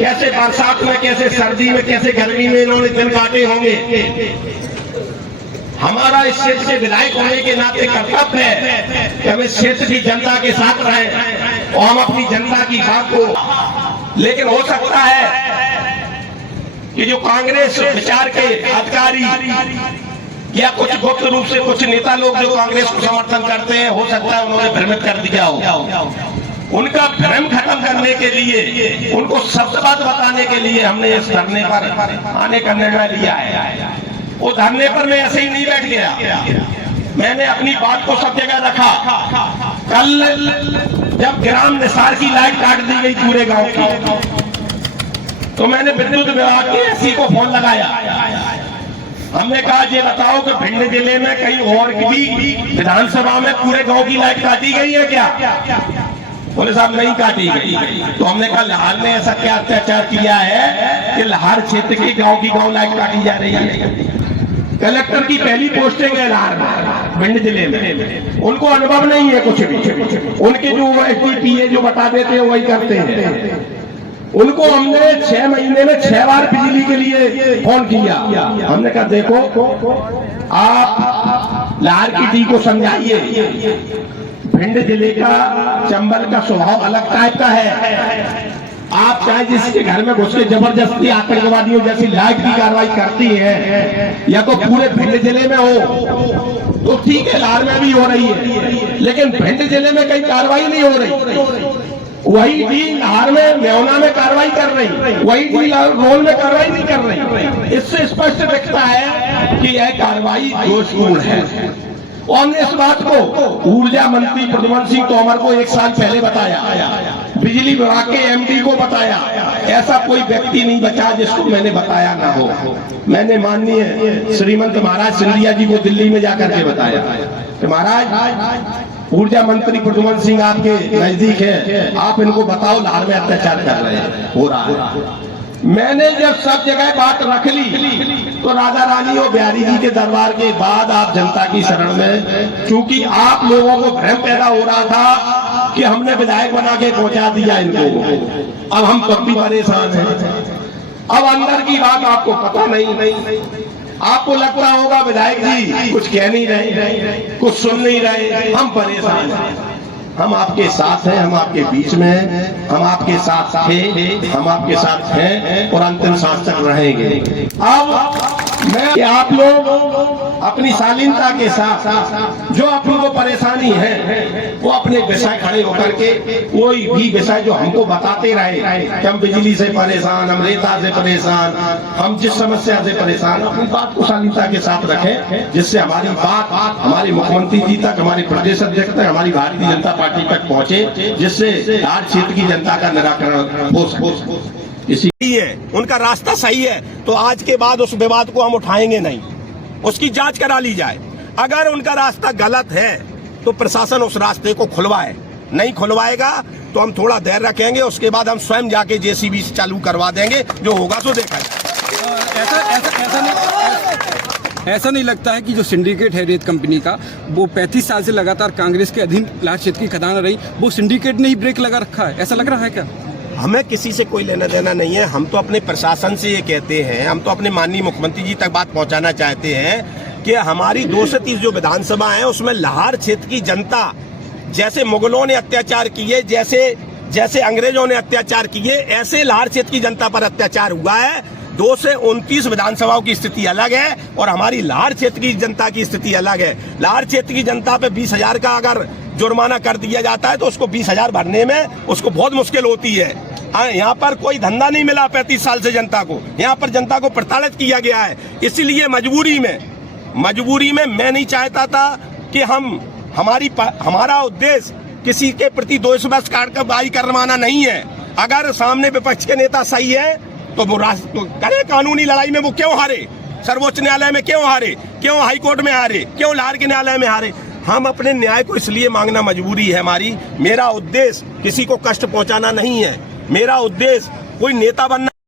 कैसे बरसात में, कैसे सर्दी में, कैसे गर्मी में इन्होंने दिन काटे होंगे। हमारा इस क्षेत्र के विधायक होने के नाते कर्तव्य है कि हम इस क्षेत्र की जनता के साथ रहें और हम अपनी जनता की बात को, लेकिन हो सकता है कि जो कांग्रेस विचार के अधिकारी या कुछ गुप्त रूप से कुछ नेता लोग जो कांग्रेस को समर्थन करते हैं, हो सकता है उन्होंने भ्रमित कर दिया हो। उनका भ्रम खत्म करने के लिए, उनको सत्य बात बताने के लिए हमने इस धरने पर आने का निर्णय लिया है। वो धरने पर मैं ऐसे ही नहीं बैठ गया, मैंने अपनी बात को सब जगह रखा। कल जब ग्राम निसार की लाइट काट दी गई पूरे गांव की, तो मैंने विद्युत विभाग के एससी को फोन लगाया। हमने कहा ये बताओ कि भिंड जिले में कहीं और भी विधानसभा में पूरे गांव की लाइट काटी गई है क्या? बोले साहब नहीं काटी गई। तो हमने कहा लाहौर में ऐसा क्या अत्याचार किया है कि लाहौर क्षेत्र की गांव लाइट काटी जा रही है? कलेक्टर की पहली पोस्टिंग है लाहौर में, भिंड जिले में, उनको अनुभव नहीं है कुछ भी। उनके जो एसडीपीए जो बता देते हैं वही करते हैं। उनको हमने 6 महीने में 6 बार बिजली के लिए फोन किया। हमने कहा देखो आप लाहौर की डी को समझाइए, भिंड जिले का, चंबल का स्वभाव अलग टाइप का है। आप चाहे जिसके घर में घुस के जबरदस्ती आतंकवादियों जैसी लाइट की कार्रवाई करती है, या तो पूरे भिंड जिले में हो तो ठीक है, लाहौर में भी हो रही है, लेकिन भिंड जिले में कहीं कार्रवाई नहीं हो रही। वही डी लाहौर में, मेवना में कार्रवाई कर रही, वही डी रोल में कार्रवाई नहीं कर रही। इससे स्पष्ट दिखता है कि यह कार्रवाई दोषपूर्ण है। और हमने इस बात को ऊर्जा मंत्री प्रद्युमन सिंह तोमर को 1 साल पहले बताया, बिजली विभाग के एमडी को बताया। ऐसा कोई व्यक्ति नहीं बचा जिसको मैंने बताया ना हो। मैंने माननीय श्रीमंत महाराज सिंधिया जी को दिल्ली में जाकर के बताया कि महाराज ऊर्जा मंत्री प्रद्युमन सिंह आपके नजदीक है, आप इनको बताओ लाहौर में अत्याचार कर रहे हैं, हो रहा है। मैंने जब सब जगह बात रख ली तो राजा रानी और बिहारी जी के दरबार के बाद आप जनता की शरण में, क्योंकि आप लोगों को भ्रम पैदा हो रहा था कि हमने विधायक बना के पहुंचा दिया इनको, अब हम तब भी परेशान हैं। अब अंदर की बात आपको पता नहीं, आपको लगता होगा विधायक जी कुछ कह नहीं रहे, कुछ सुन नहीं रहे, हम परेशान हैं। हम आपके साथ हैं, हम आपके बीच में हैं, हम आपके साथ थे, हम आपके साथ हैं और अंतिम सांस तक रहेंगे। अब मैं आप लोग अपनी शालीनता के साथ जो आपको परेशानी है वो अपने विषय खड़े होकर के, कोई भी विषय जो हमको बताते रहे कि हम बिजली से परेशान, हम रेता से परेशान, हम जिस समस्या से परेशान, अपनी बात को शालीनता के साथ रखें, जिससे हमारी बात हमारे मुख्यमंत्री जी तक, हमारे प्रदेश अध्यक्ष तक, हमारी भारतीय जनता पार्टी तक पहुंचे, जिससे हर क्षेत्र की जनता का निराकरण हो। इसी है उनका रास्ता सही है तो आज के बाद उस विवाद को हम उठाएंगे नहीं, उसकी जांच करा ली जाए। अगर उनका रास्ता गलत है तो प्रशासन उस रास्ते को खुलवाए, नहीं खुलवाएगा तो हम थोड़ा देर रखेंगे, उसके बाद हम स्वयं जाके जेसीबी से चालू करवा देंगे, जो होगा तो देखा ऐसा नहीं लगता है कि जो सिंडिकेट है रेत कंपनी का, वो 35 साल से लगातार कांग्रेस के अधीन लाहौर क्षेत्र की खदान रही, वो सिंडिकेट ने ही ब्रेक लगा रखा है, ऐसा लग रहा है क्या? हमें किसी से कोई लेना देना नहीं है। हम तो अपने प्रशासन से ये कहते हैं, हम तो अपने माननीय मुख्यमंत्री जी तक बात पहुंचाना चाहते हैं कि हमारी 230 जो विधानसभा है उसमें लाहौर क्षेत्र की जनता, जैसे मुगलों ने अत्याचार किए, जैसे अंग्रेजों ने अत्याचार किए, ऐसे लाहौर क्षेत्र की जनता पर अत्याचार हुआ है। 2 से 29 विधानसभाओं की स्थिति अलग है और हमारी लाहौर क्षेत्र की जनता की स्थिति अलग है। लाहौर क्षेत्र की जनता पे 20,000 का अगर जुर्माना कर दिया जाता है तो उसको 20,000 भरने में उसको बहुत मुश्किल होती है। यहाँ पर कोई धंधा नहीं मिला 35 साल से जनता को, यहाँ पर जनता को प्रताड़ित किया गया है। इसीलिए मजबूरी में मैं नहीं चाहता था कि हमारा उद्देश्य किसी के प्रति द्वेष कार्रवाई करवाना नहीं है। अगर सामने विपक्ष के नेता सही है तो वो करे कानूनी लड़ाई में, वो क्यों हारे, सर्वोच्च न्यायालय में क्यों हारे, क्यों हाईकोर्ट में हारे, क्यों लाहौर के न्यायालय में हारे। हम अपने न्याय को इसलिए मांगना मजबूरी है हमारी। मेरा उद्देश्य किसी को कष्ट पहुंचाना नहीं है, मेरा उद्देश्य कोई नेता बनना